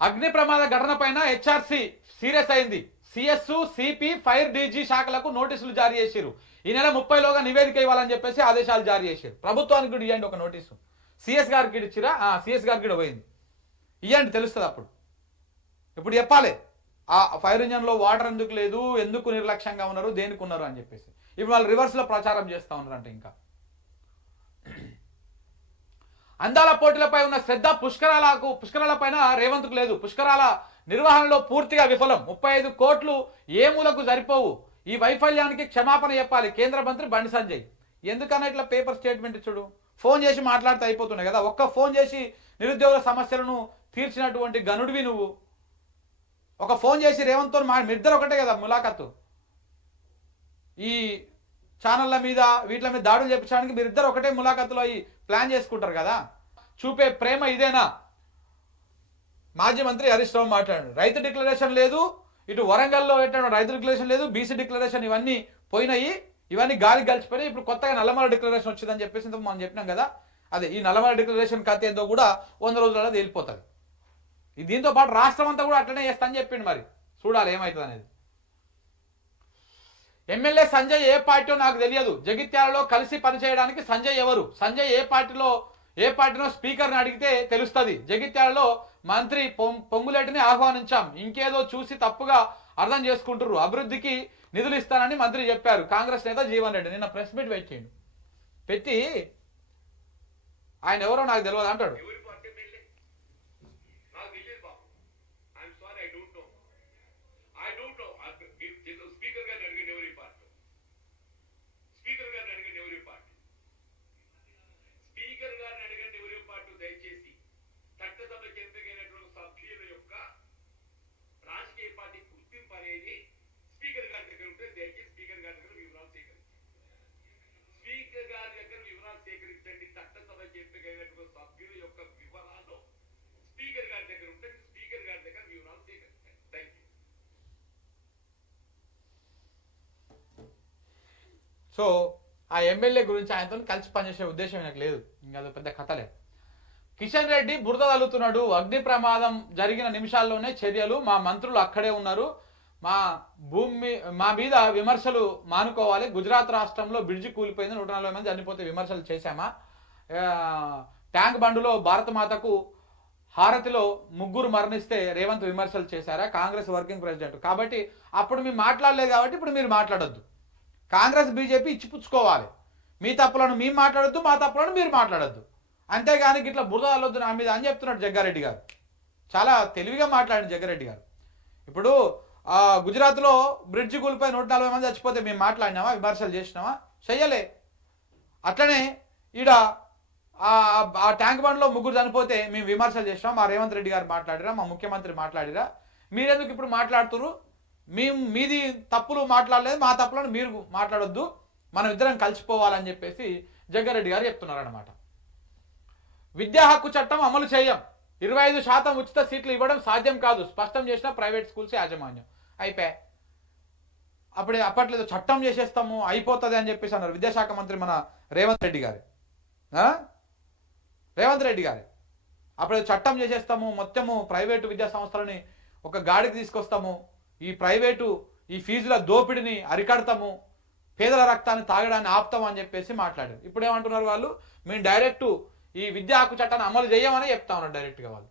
అగ్ని ప్రమాద ఘటన పైన హెచ్ఆర్సీ సీరియస్ అయింది. సిఎస్, సిపి, ఫైర్ డీజీ శాఖలకు నోటీసులు జారీ చేశారు. ఈ నెల 30లోగా నివేదిక ఇవ్వాలని చెప్పేసి ఆదేశాలు జారీ చేశారు. ప్రభుత్వానికి కూడా ఇవ్వండి ఒక నోటీసు. సిఎస్ గారికి ఇచ్చిరా, సిఎస్ గారికి కూడా పోయింది. ఇవ్వండి, తెలుస్తుంది అప్పుడు. ఇప్పుడు చెప్పాలి ఆ ఫైర్ ఇంజన్లో వాటర్ ఎందుకు లేదు, ఎందుకు నిర్లక్ష్యంగా ఉన్నారు, దేనికి ఉన్నారు అని చెప్పేసి. ఇప్పుడు వాళ్ళు రివర్స్లో ప్రచారం చేస్తూ ఉన్నారంట. ఇంకా అందాల పోటీలపై ఉన్న శ్రద్ధ పుష్కరాల పైన రేవంత్కు లేదు. పుష్కరాల నిర్వహణలో పూర్తిగా విఫలం. 35 కోట్లు ఏ మూలకు సరిపోవు. ఈ వైఫల్యానికి క్షమాపణ చెప్పాలి కేంద్ర మంత్రి బండి సంజయ్. ఎందుకన్నా ఇట్లా పేపర్ స్టేట్మెంట్ ఇచ్చుడు? ఫోన్ చేసి మాట్లాడితే అయిపోతున్నాయి కదా. ఒక్క ఫోన్ చేసి నిరుద్యోగుల సమస్యలను తీర్చినటువంటి గనుడివి నువ్వు. ఒక ఫోన్ చేసి రేవంత్తో ఇద్దరు ఒకటే కదా ములాఖత్తు. ఈ ఛానళ్ళ మీద వీటి మీద దాడులు చేపించడానికి మీరిద్దరు ఒకటే ములాఖత్తులో ఈ ప్లాన్ చేసుకుంటారు కదా. చూపే ప్రేమ ఇదేనా? మాజీ మంత్రి హరీష్ రావు మాట్లాడారు. రైతు డిక్లరేషన్ లేదు, ఇటు వరంగల్లో పెట్టిన రైతు డిక్లరేషన్ లేదు, బీసీ డిక్లరేషన్ ఇవన్నీ పోయినాయి, ఇవన్నీ గాలికి కలిసిపోయినాయి. ఇప్పుడు కొత్తగా నల్లమల డిక్లరేషన్ వచ్చిందని చెప్పేసి మనం చెప్పినాం కదా. అదే ఈ నల్లమల డిక్లరేషన్ కథ ఏదో కూడా 100 రోజులలో తేలిపోతుంది. దీంతో పాటు రాష్ట్రం అంతా కూడా అట్లనే చేస్తా అని చెప్పిండు. మరి చూడాలి ఏమవుతుంది అనేది. ఎమ్మెల్యే సంజయ్ ఏ పార్టీలో నాకు తెలియదు. జగిత్యాలలో కలిసి పనిచేయడానికి సంజయ్ ఎవరు? సంజయ్ ఏ పార్టీలో స్పీకర్ని అడిగితే తెలుస్తుంది. జగిత్యాలలో మంత్రి పొంగులేటిని ఆహ్వానించాం, ఇంకేదో చూసి తప్పుగా అర్థం చేసుకుంటారు, అభివృద్ధికి నిధులు ఇస్తానని మంత్రి చెప్పారు. కాంగ్రెస్ నేత జీవన్ రెడ్డి నిన్న ప్రెస్ మీట్ పెట్టిండు. పెట్టి ఆయన ఎవరో నాకు తెలియదు అంటాడు. సో ఆ ఎమ్మెల్యే గురించి ఆయనతో కలిసి పనిచేసే ఉద్దేశం నాకు లేదు. ఇంకా అది పెద్ద కథలే. కిషన్ రెడ్డి బురద తల్లుతున్నాడు. అగ్ని ప్రమాదం జరిగిన నిమిషాల్లోనే చర్యలు, మా మంత్రులు అక్కడే ఉన్నారు, మా మీద విమర్శలు మానుకోవాలి. గుజరాత్ రాష్ట్రంలో బ్రిడ్జి కూలిపోయింది, 140 మంది చనిపోతే విమర్శలు చేశామా? ట్యాంక్ బండులో భారతమాతకు హారతిలో 3 మరణిస్తే రేవంత్ విమర్శలు చేశారా? కాంగ్రెస్ వర్కింగ్ ప్రెసిడెంట్ కాబట్టి అప్పుడు మేము మాట్లాడలేదు కాబట్టి ఇప్పుడు మీరు మాట్లాడొద్దు. కాంగ్రెస్ బీజేపీ ఇచ్చిపుచ్చుకోవాలి. మీ తప్పులను మేము మాట్లాడొద్దు, మా తప్పులను మీరు మాట్లాడొద్దు. అంతేగాని ఇట్లా బురద అల్లొద్దు నా మీద అని చెప్తున్నాడు జగ్గారెడ్డి గారు. చాలా తెలివిగా మాట్లాడాడు జగ్గారెడ్డి గారు. ఇప్పుడు గుజరాత్లో బ్రిడ్జి కూలిపోయి 140 మంది చచ్చిపోతే మేము మాట్లాడినామా? విమర్శలు చేసినామా? చెయ్యలే. అట్లనే ఈడ ఆ ట్యాంక్ బండ్లో 3 చనిపోతే మేము విమర్శలు చేసినాం, మా రేవంత్ రెడ్డి గారు మాట్లాడిరా, మా ముఖ్యమంత్రి మాట్లాడిరా. మీరెందుకు ఇప్పుడు మాట్లాడుతున్నారు? మీది తప్పులు మాట్లాడలేదు, మా తప్పులను మీరు మాట్లాడొద్దు, మనం ఇద్దరం కలిసిపోవాలని చెప్పేసి జగ్గారెడ్డి గారు చెప్తున్నారన్నమాట. విద్యా హక్కు చట్టం అమలు చేయం, 25% ఉచిత సీట్లు ఇవ్వడం సాధ్యం కాదు, స్పష్టం చేసిన ప్రైవేట్ స్కూల్స్ యాజమాన్యం. అయిపోయా. అప్పట్లో చట్టం చేసేస్తాము అయిపోతుంది అని చెప్పేసి అన్నారు విద్యాశాఖ మంత్రి మన రేవంత్ రెడ్డి గారు. అప్పుడు చట్టం చేసేస్తాము, మొత్తము ప్రైవేటు విద్యా సంస్థలని ఒక గాడికి తీసుకొస్తాము, ఈ ఫీజుల దోపిడిని అరికడతాము, పేదల రక్తాన్ని తాగడాన్ని ఆపుతాము అని చెప్పేసి మాట్లాడారు. ఇప్పుడు ఏమంటున్నారు వాళ్ళు? మేము డైరెక్ట్ ఈ విద్యా హక్కు చట్టాన్ని అమలు చేయమని చెప్తా ఉన్నారు డైరెక్ట్గా వాళ్ళు.